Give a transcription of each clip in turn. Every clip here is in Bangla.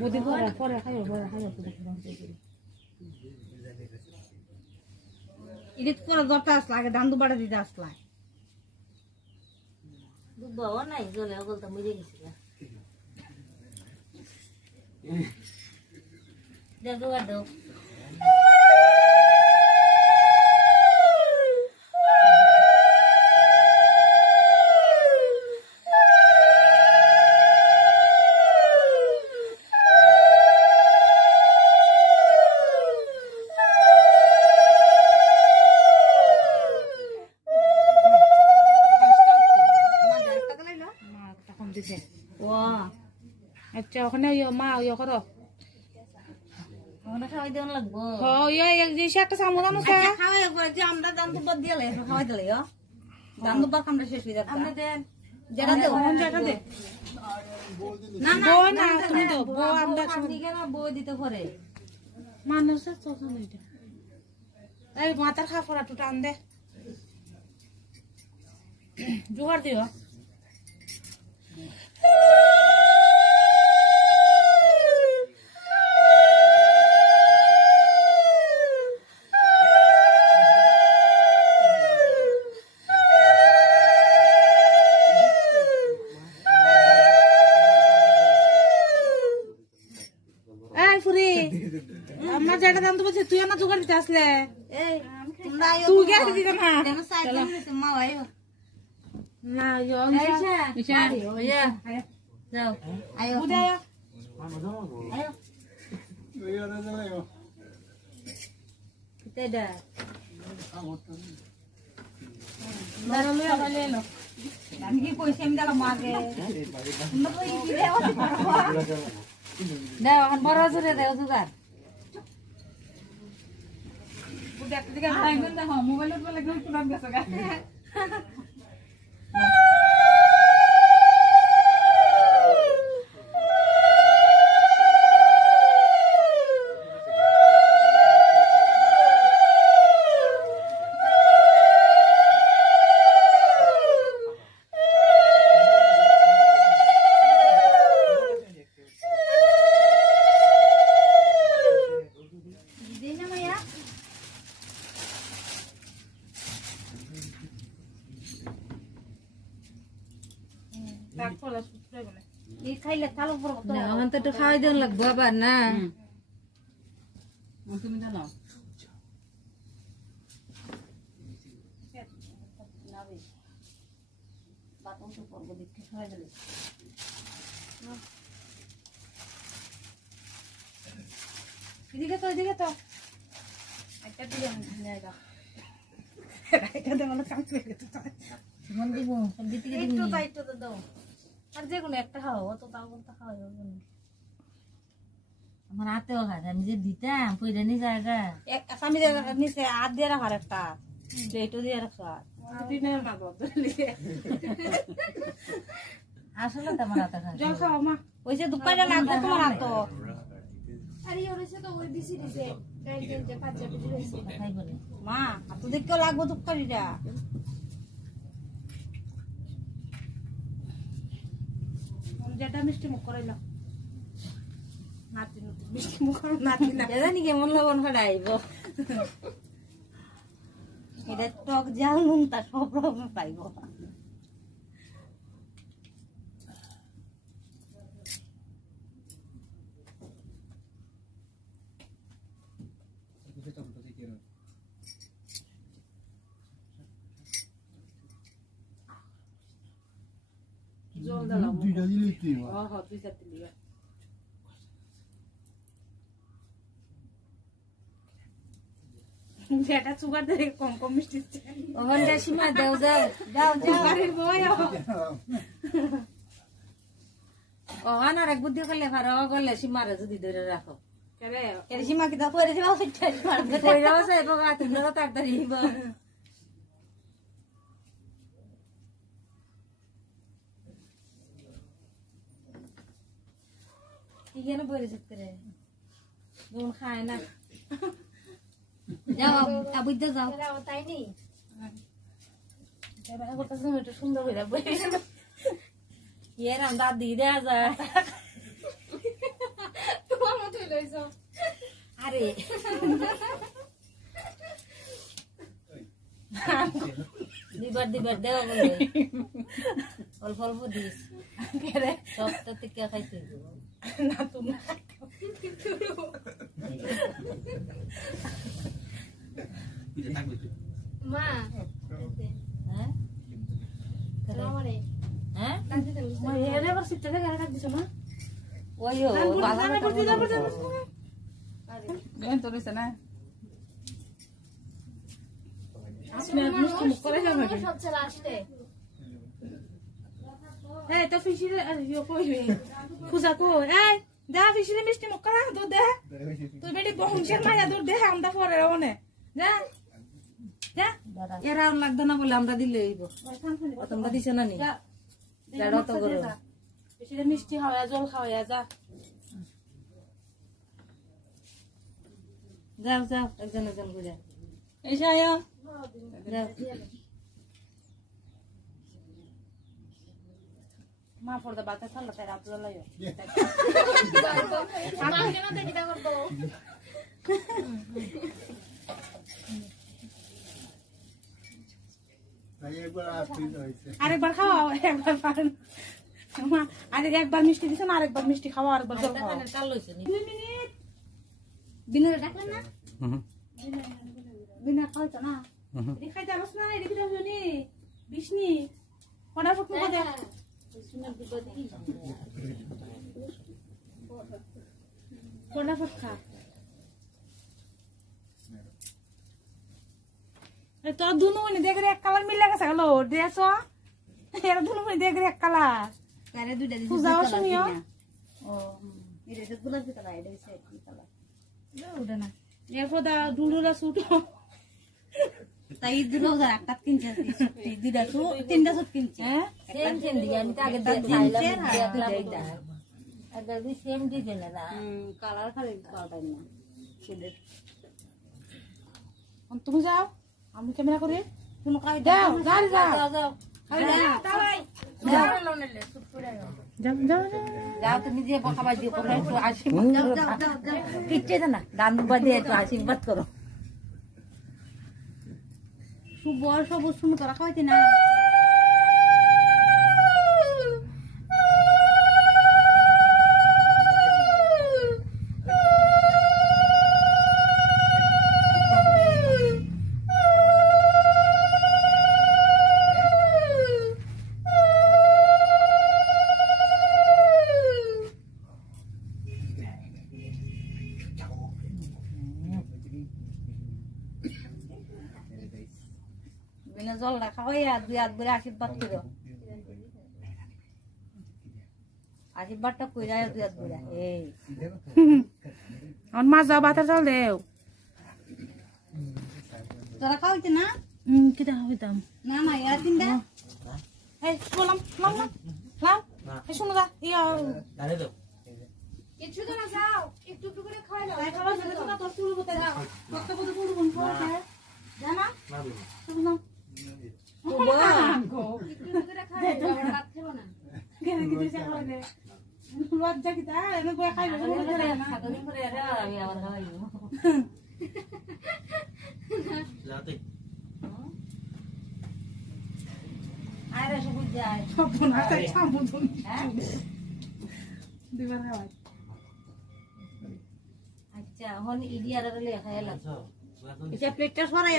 বদি পরে খাইও ইডিট করে দরটা আসলা আগে দান্দু বাড়া দিতে আসলা দুবাও নাই জলে ওগলটা মরে গেছিল দেখো গাদো আচ্ছা ওখানে মা ইয়ে করো ওখানে খাওয়াই দেওয়া লাগবো একটা চামচ আনো খাওয়াই যে আমরা দাম দুবার দিয়ে খাওয়াই দিলে দাম দুবার আমরা শেষ হয়ে যাবে আমরা দেন যেটা দেবো যেটা দে না না না তুমি তো বউ আমরা আপনি কেন বউ দিতে পারে মানুষের চোখ এটা এই মাথার খাফড়া টু টান দে জোগাড় দিও আমার যেটা দাম তো বলছে তুই না জোগাড় দিতে আসলে তুই কে দিতে না না যাও আয়ো আমি কি পয়সা আমি দিলাম আগে দাও এখন বড় জোরে দাও জোগাড় মোবাইল খাওয়াই দেওয়া লাগবো আবার না তুমি জানো এদিকে তো এদিকে তো একটা দিকে এটা দেওয়া কাজ হয়ে গেছে মন দিব সব দিতে একটু দাও আর যে কোনো একটা খাও অত তাও বলতে খাওয়া যাবে না আমার হাতেও খায় আমি যে দিতাম পয়সা নিয়ে জায়গা আমি নিচে হাত দিয়ে রাখার একটা প্লেটও দিয়ে রাখছো আসলে তো আমার হাতে খায় জল খাও মা ওই যে দুপাটা লাগবে তোমার হাত আরে ওরেছে তো ওই দিছি দিছে গাই যে পাঁচটা দিছে খাই বলে মা হাত দেখো লাগবে দুপাটা যেটা মিষ্টি মুখ করাইল নাতি মিষ্টি মুখ নাতি না জানি কেমন লবণ খাইব এটা টক ঝাল নুন তা সব রকম পাইব জল দিলাম দুইটা দিলি তুই দুইটা দিলি যেটা সুগার ধরে কম কম মিষ্টি ওখানটা সীমা দাও যাও যাও সুগারের বই ওখান আর এক বুদ্ধি করলে ভালো করলে সীমারে যদি ধরে রাখো কেরে সীমা কি দাও পরে যাও পরে যাও সাহেব তুমি তাড়াতাড়ি কেন বলে যেতে রে বোন খায় না যাও আবুদ্দা যাও তাই নেই একটু সুন্দর হয়ে রাখবো এর দাঁত দিয়ে দেওয়া যায় তোমার মতো লইছ আরে দিবার দেওয়া বলে অল্প অল্প দিস সবটা থেকে খাইতে না তুমি মা হ্যাঁ হ্যাঁ না পূজা কো এই যা ফিশিরে মিষ্টি মুখ করা দুধ দে তুই বেটি বংশের মায়া দুধ দে আমরা পরে রওনে যা যা এরা লাগবে না বলে আমরা দিলে হইব তোমরা দিছ না নি যাড়া তো করো ফিশিরে মিষ্টি খাওয়া জল খাওয়া যা যাও যাও একজন একজন করে এসে আয়া মা পড়তে বাতা ছাড়লা তাই রাত জ্বলাইও আরেকবার খাওয়া একবার পারেন আরেকবার মিষ্টি দিছো না আরেকবার মিষ্টি খাওয়া আরেকবার জল খাওয়া বিনা ডাকলেন না বিনা খাওয়াইতো না খাইতে আলোচ না এদিকে যাবনি বিষ্ণি কটা ফুট মুখে দেখ কটা ফুট খা তোর দুনো দেখে এক কালার মিলে গেছে গেল ড্রেস এরা দুনো দেখে এক কালার পূজাও শুনিও ও এটা গোলাপি কালার এটা কি কালার ওটা না এরপর দুলুরা সুট তাই দুটো একটা কিনছে দুইটা তো তিনটা সুট কিনছে হ্যাঁ সেম সেম দিয়ে আমি তো আগে দেখলাম একবার দি সেম ডিজাইন না কালার খালি পাল্টাই না সুদের তুমি যাও আমি ক্যামেরা করে তুমি কাই দাও গাড়ি যাও যাও যাও তুমি যে খাবার দিয়ে করে একটু আশীর্বাদ কিচ্ছে না দান দিয়ে একটু আশীর্বাদ করো বয়স সবুজ শুনে তোরা খাওয়াইতে না জল রাখা হয় আর দুই হাত ধরে আশীর্বাদ করো আশীর্বাদটা কইরা দুই হাত ধরে এই মাজা বাতা জল দেও তোরা খাওয়াইতে না কিটা হইতাম না মাইয়া তিনটা এই বললাম লাম লাম এই শুনো যা ইয়া দাঁড়ে দাও কিছু তো না যাও একটু একটু করে খাওয়া দাও তাই খাওয়া যাবে না তোর শুরু করতে যাও কত কত পুরো বন খাওয়া যায় জানা না লজ্জা কি আচ্ছা এখন ইডিয়ার লেখা এলাম এটা প্লেটটা সরাই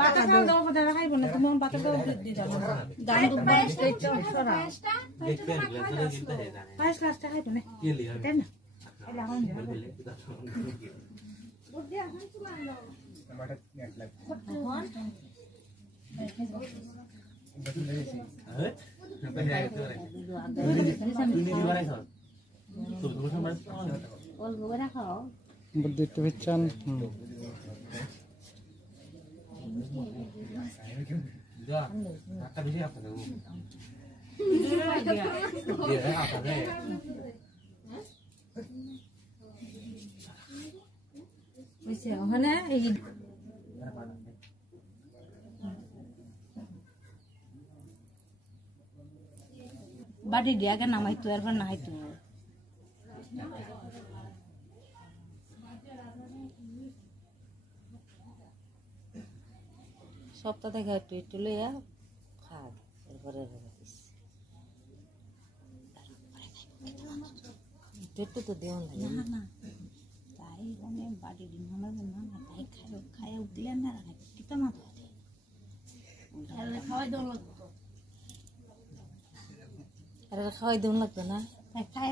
বাতা খাও দাও বাতা খাইব না তুমি বাতা দাও দি দাও দাম তো প্লেটটা সরা পাঁচ লাখটা খাইব না কি লিয়া দেন না এলা হন যা বুদ্ধি এখন তুমি আনো বাটা 1 লাখ হন দেখতে পাচ্ছেন ওখানে বাড়ি দিয়ে আগে নামাইতো এরপর নাহাইতো সপ্তাহ থেকে একটু একটু লইয়া খাদ এরপরে একটু তো দেওয়া লাগে না তাই মানে বাড়ি দিন আমার না তাই খাইয়া উঠলে না কিতা মাথা খাওয়াই দেওয়া লাগতো আর খাওয়াই দেওয়া লাগতো না খাই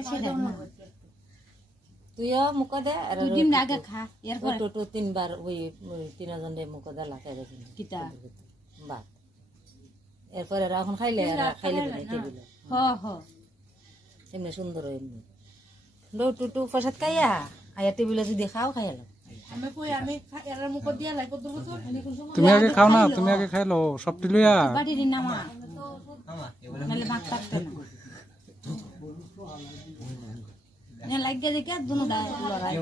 তুইও মুখ দে আর দিন আগে খা এরপর তো তিনবার ওই তিনজন রে মুখ দে লাগাই দে কিতা ভাত এরপরে এখন খাইলে টেবিল হ হ এমনি সুন্দর এমনি টুটু প্রসাদ খাইয়া আয়া টেবিলে যদি খাও খাইয়া আমি কই আমি এর মুখ দিয়া লাই কত বছর তুমি আগে খাও না তুমি আগে খাইলো সবটি লইয়া বাড়ি দিন নামা নালে ভাত কাটতে না লাইক দে দেখে দুনো দা লড়াই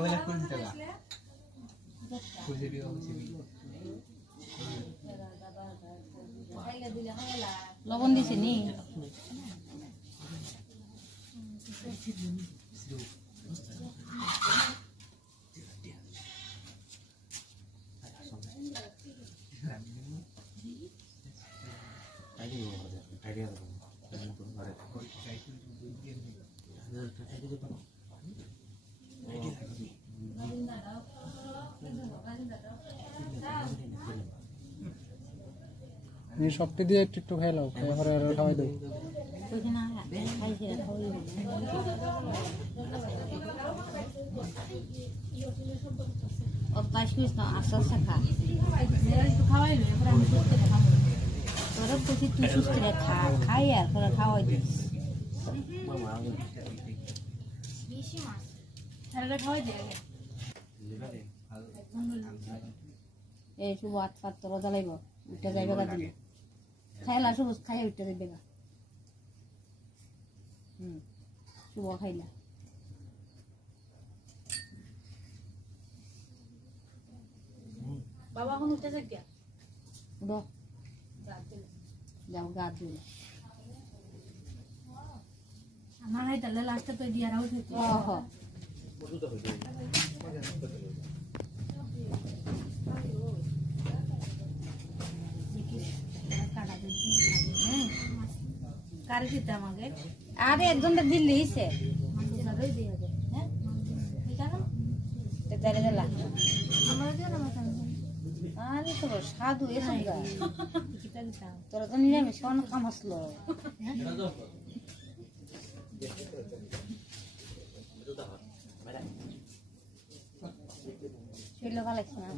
লবণ দিছে নি সবটি দিয়ে একটু একটু খাইলো খাওয়াই দেবো তোরা বলছি তুই সুস্থ রে খা খাই আর তোরা খাওয়াই দিস এই শুভ হাত ফাত তোরা জ্বালাইব উঠে যাইবে গা দিলে খাইলা শুভ খাইয়া উঠে যাইবে গা শুভ খাইলা বাবা এখন উঠে যাই গিয়া যাও গা দিলে আমার হাই তাহলে লাস্টে তো দিয়া রাও থেকে আরে একজনটা দিল্লি হিসে আরে তোর সাধু তোরা তো নিরামিষ অনেক কাম আসলো শরীর ভালো লাগছে না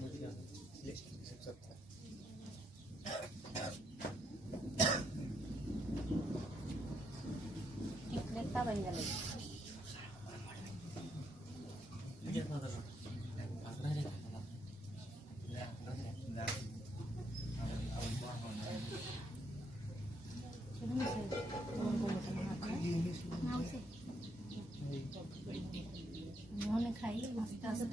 খাই আস্তে আস্তে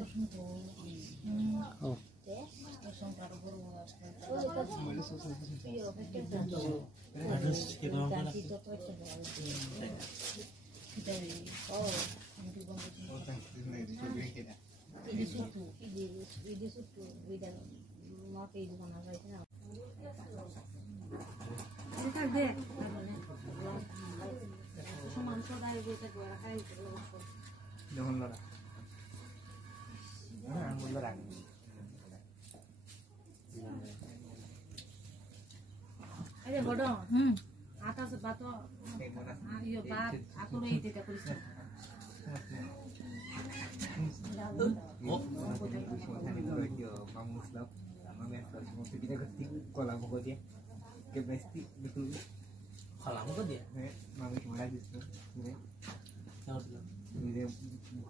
বড় আটা সে ভাত ইয়ে ভাত আকুরে এটা করিস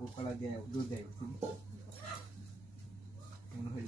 কলা দিয়ে দুধ দেয় মনে হয়